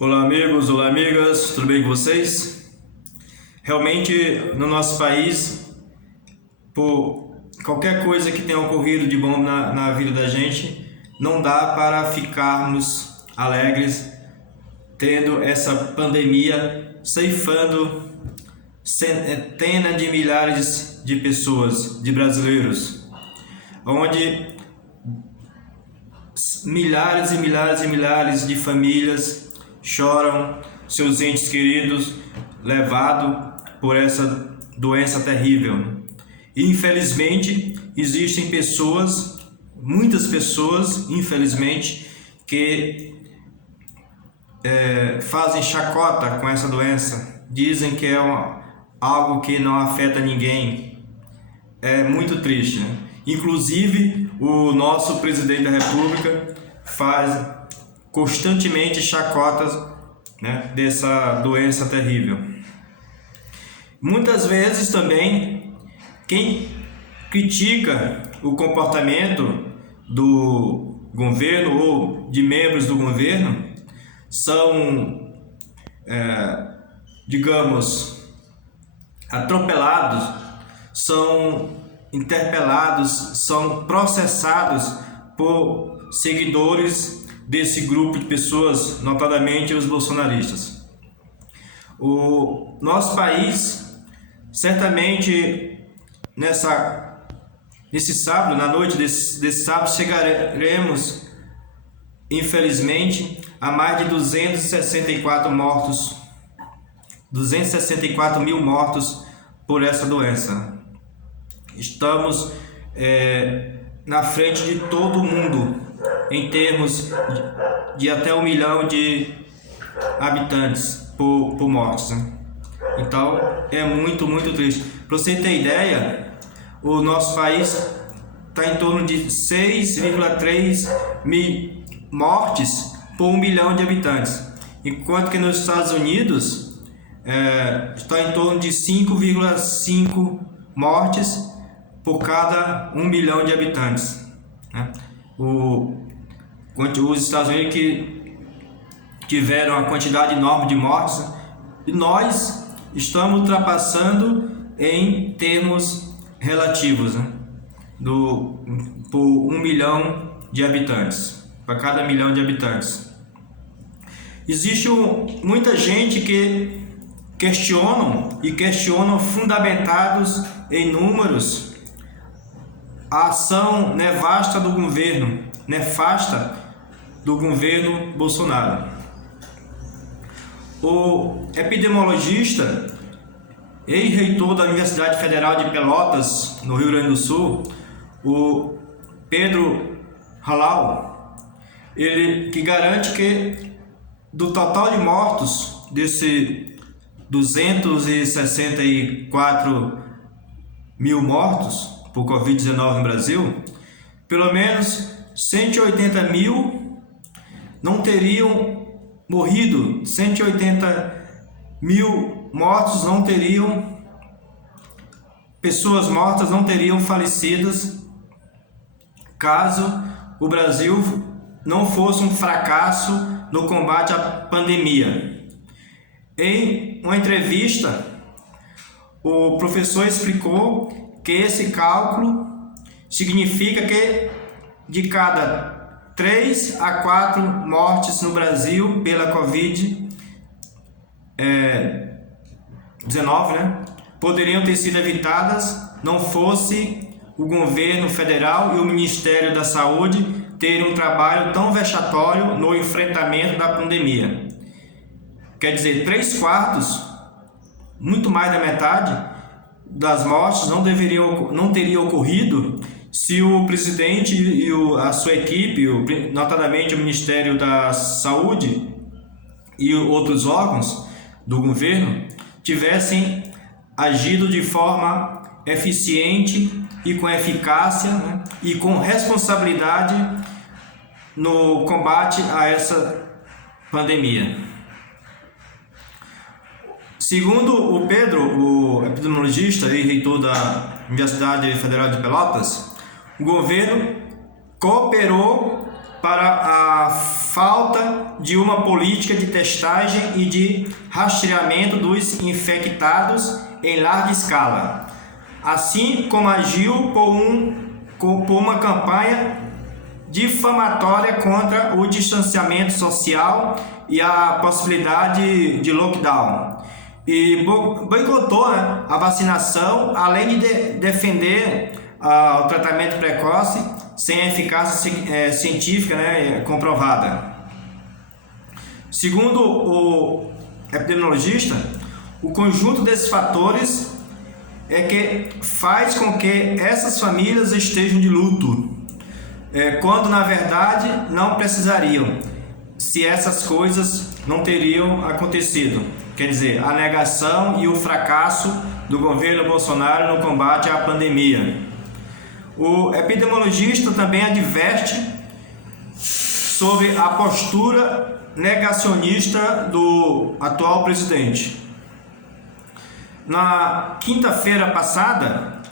Olá amigos, olá amigas, tudo bem com vocês? Realmente no nosso país, por qualquer coisa que tenha ocorrido de bom na vida da gente, não dá para ficarmos alegres tendo essa pandemia ceifando centenas de milhares de pessoas, de brasileiros, onde milhares e milhares e milhares de famílias choram seus entes queridos levados por essa doença terrível. E infelizmente existem pessoas, muitas pessoas, infelizmente, que fazem chacota com essa doença, dizem que é algo que não afeta ninguém. É muito triste, né? Inclusive o nosso presidente da República faz constantemente chacotas, né, dessa doença terrível. Muitas vezes também quem critica o comportamento do governo ou de membros do governo são, digamos, atropelados, são interpelados, são processados por seguidores desse grupo de pessoas, notadamente os bolsonaristas. O nosso país, certamente, nesse sábado, na noite desse sábado, chegaremos, infelizmente, a mais de 264 mortos, 264 mil mortos por essa doença. Estamos na frente de todo mundo em termos de até 1 milhão de habitantes por mortes, né? Então é muito triste. Para você ter ideia, o nosso país está em torno de 6,3 mil mortes por 1 milhão de habitantes, enquanto que nos Estados Unidos está em torno de 5,5 mortes por cada 1 milhão de habitantes, né? Os Estados Unidos que tiveram a quantidade enorme de mortes, né? E nós estamos ultrapassando em termos relativos, né? Por 1 milhão de habitantes, para cada 1 milhão de habitantes. Existe muita gente que questionam fundamentados em números a ação nefasta do governo Bolsonaro. O epidemiologista e reitor da Universidade Federal de Pelotas, no Rio Grande do Sul, o Pedro Halal, ele que garante que do total de mortos, desse 264 mil mortos por Covid-19 no Brasil, pelo menos 180 mil não teriam morrido, 180 mil mortos não teriam, pessoas mortas não teriam falecidas caso o Brasil não fosse um fracasso no combate à pandemia. Em uma entrevista, o professor explicou que esse cálculo significa que de cada 3 a 4 mortes no Brasil pela Covid-19, né, poderiam ter sido evitadas não fosse o governo federal e o Ministério da Saúde terem um trabalho tão vexatório no enfrentamento da pandemia. Quer dizer, 3/4, muito mais da metade das mortes não teria ocorrido se o presidente e a sua equipe, notadamente o Ministério da Saúde e outros órgãos do governo, tivessem agido de forma eficiente e com eficácia, né, e com responsabilidade no combate a essa pandemia. Segundo o Pedro, o epidemiologista e reitor da Universidade Federal de Pelotas, o governo cooperou para a falta de uma política de testagem e de rastreamento dos infectados em larga escala, assim como agiu por uma campanha difamatória contra o distanciamento social e a possibilidade de lockdown, e boicotou, né, a vacinação, além de defender o tratamento precoce sem eficácia científica, né, comprovada. Segundo o epidemiologista, o conjunto desses fatores é que faz com que essas famílias estejam de luto, quando na verdade não precisariam, se essas coisas não teriam acontecido. Quer dizer, a negação e o fracasso do governo Bolsonaro no combate à pandemia. O epidemiologista também adverte sobre a postura negacionista do atual presidente. Na quinta-feira passada,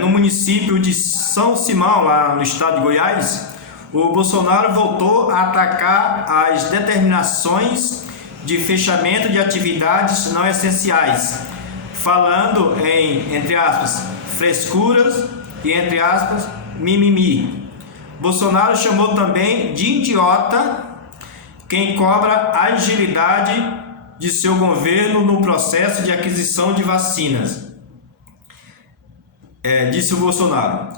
no município de São Simão, lá no estado de Goiás, o Bolsonaro voltou a atacar as determinações de fechamento de atividades não essenciais, falando em, entre aspas, frescuras e, entre aspas, mimimi. Bolsonaro chamou também de idiota quem cobra a agilidade de seu governo no processo de aquisição de vacinas. Disse o Bolsonaro: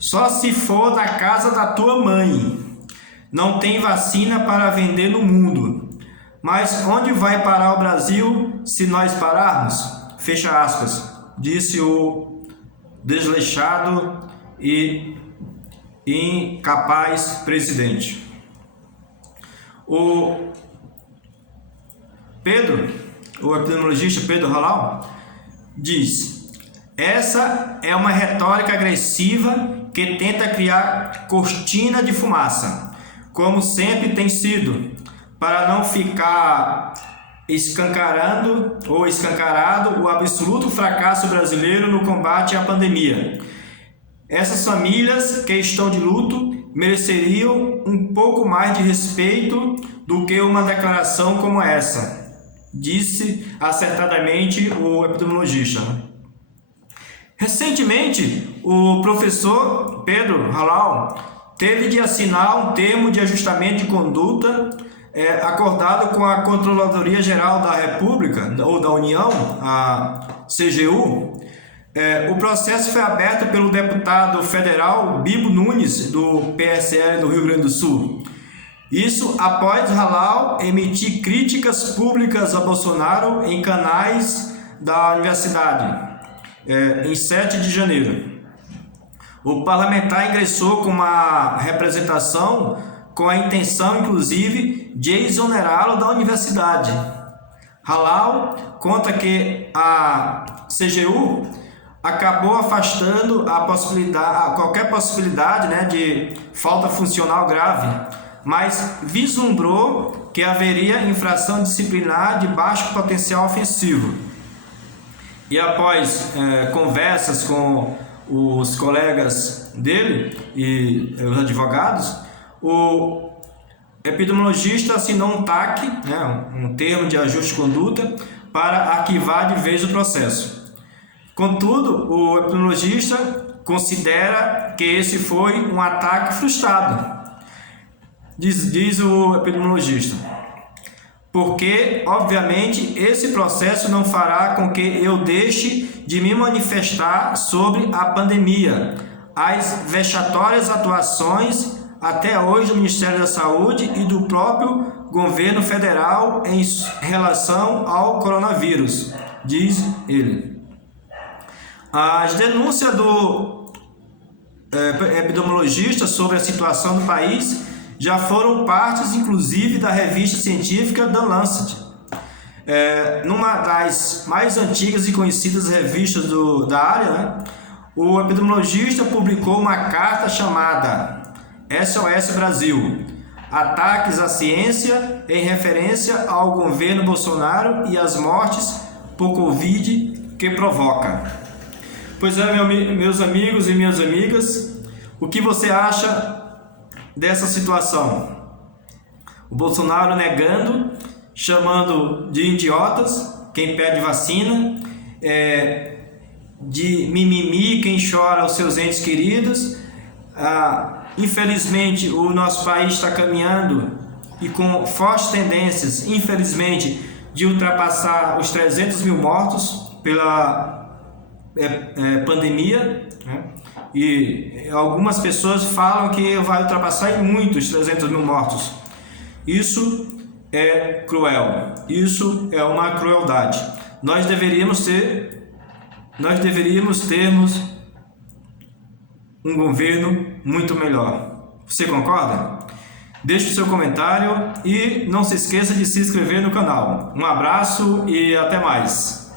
só se for da casa da tua mãe. Não tem vacina para vender no mundo. Mas onde vai parar o Brasil se nós pararmos? Fecha aspas, disse o desleixado e incapaz presidente. O epidemiologista Pedro Halal diz: essa é uma retórica agressiva que tenta criar cortina de fumaça, como sempre tem sido, para não ficar escancarado o absoluto fracasso brasileiro no combate à pandemia. Essas famílias que estão de luto mereceriam um pouco mais de respeito do que uma declaração como essa, disse acertadamente o epidemiologista. Recentemente, o professor Pedro Halal teve de assinar um termo de ajustamento de conduta acordado com a Controladoria Geral da República, ou da União, a CGU. O processo foi aberto pelo deputado federal Bibo Nunes, do PSL do Rio Grande do Sul. Isso após Halal emitir críticas públicas a Bolsonaro em canais da universidade, em 7 de janeiro. O parlamentar ingressou com uma representação com a intenção, inclusive, de exonerá-lo da universidade. Halal conta que a CGU acabou afastando qualquer possibilidade, né, de falta funcional grave, mas vislumbrou que haveria infração disciplinar de baixo potencial ofensivo. E após conversas com os colegas dele e os advogados, o epidemiologista assinou um TAC, né, um termo de ajuste de conduta, para arquivar de vez o processo. Contudo, o epidemiologista considera que esse foi um ataque frustrado, diz o epidemiologista, porque, obviamente, esse processo não fará com que eu deixe de me manifestar sobre a pandemia, as vexatórias atuações até hoje do Ministério da Saúde e do próprio governo federal em relação ao coronavírus, diz ele. As denúncias do epidemiologista sobre a situação do país já foram partes, inclusive, da revista científica The Lancet. Numa das mais antigas e conhecidas revistas da área, né, o epidemiologista publicou uma carta chamada SOS Brasil, Ataques à Ciência, em referência ao governo Bolsonaro e às mortes por Covid que provoca. Pois é, meus amigos e minhas amigas, o que você acha dessa situação? O Bolsonaro negando, chamando de idiotas quem pede vacina, de mimimi quem chora aos seus entes queridos. Infelizmente, o nosso país está caminhando e com fortes tendências, infelizmente, de ultrapassar os 300 mil mortos pela pandemia, né? E algumas pessoas falam que vai ultrapassar em muitos 300 mil mortos. Isso é cruel, isso é uma crueldade. Nós deveríamos termos um governo muito melhor. Você concorda? Deixe o seu comentário e não se esqueça de se inscrever no canal. Um abraço e até mais.